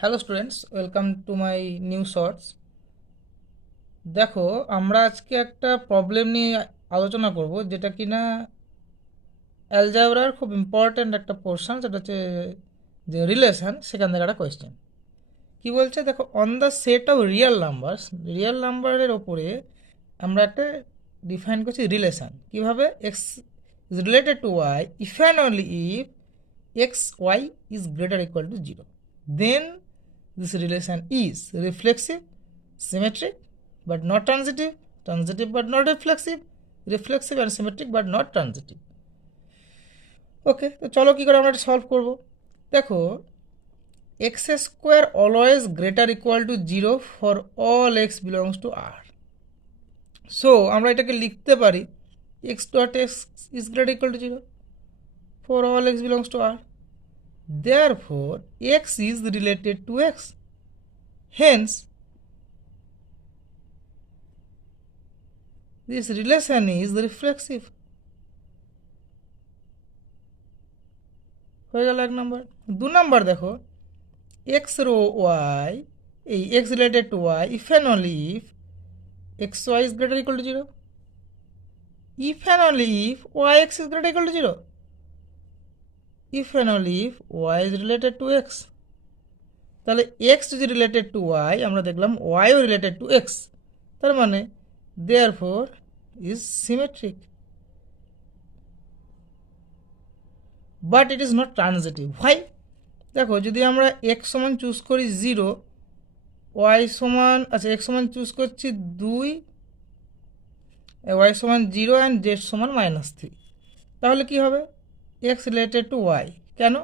Hello students, welcome to my new shorts. দেখো, আমরা আজকে একটা প্রবলেম নিয়ে আলোচনা করব, যেটা কিনা অ্যালজাবরার খুব ইম্পর্ট্যান্ট একটা পোর্শন। সেটা হচ্ছে যে রিলেশন, সেখান থেকে একটা কোয়েশ্চেন কি বলছে। দেখো, on the set of real নাম্বারের ওপরে আমরা একটা ডিফাইন করছি রিলেশন। কিভাবে? X is related to y if and only if x y is greater equal to zero, then this relation is reflexive, symmetric but not transitive, transitive but not reflexive, reflexive and symmetric but not transitive. Okay, তো চলো কী করে আমরা এটা solve করবো। দেখো, x square always greater equal to zero for all x belongs to R. So আমরা এটাকে লিখতে পারি x dot x is greater equal to zero for all x belongs to R. Therefore, x is related to x. Hence, this relation is reflexive. হয়ে গেল এক নম্বর। দু নম্বর দেখো, এক্স রো ওয়াই, এই x related to y if and only if x y is greater equal to zero, if and only if y x is greater equal to zero, if and only if y is related to x. তাহলে x যদি related to y, আমরা দেখলাম ওয়াইও related to x, তার মানে therefore is symmetric, but it is not transitive. Why? দেখো, যদি আমরা এক্স সমান চুজ করি জিরো, ওয়াই সমান, আচ্ছা এক্স সমান চুজ করছি দুই, ওয়াই সমান জিরো অ্যান্ড জেড সমান -3, তাহলে কি হবে? X related to y. কেন?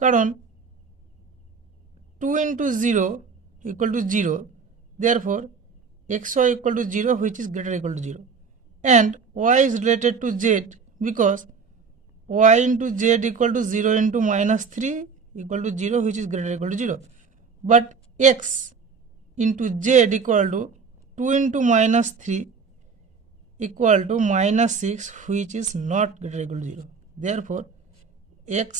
কারণ 2 into zero equal to zero, therefore x y equal to zero which is greater equal to zero, and y is related to z because y into z equal to zero into -3 equal to zero which is greater equal to zero, but x into z equal to 2 into -3 equal to -6 which is not greater equal to 0. Therefore, x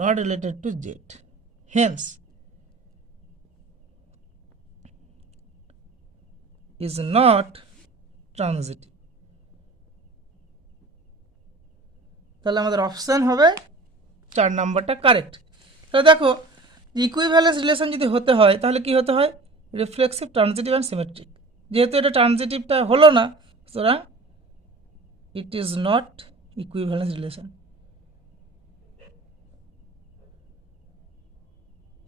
not related to z. Hence, is not transitive. তাহলে আমাদের অপশান হবে 4 নাম্বারটা কারেক্ট। তাহলে দেখো, equivalence relation যদি হতে হয় তাহলে কি হতে হয়? Reflexive, transitive and symmetric. যেহেতু এটা ট্রানজিটিভটা হলো না, সুতরাং it is not equivalence relation.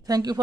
Thank you for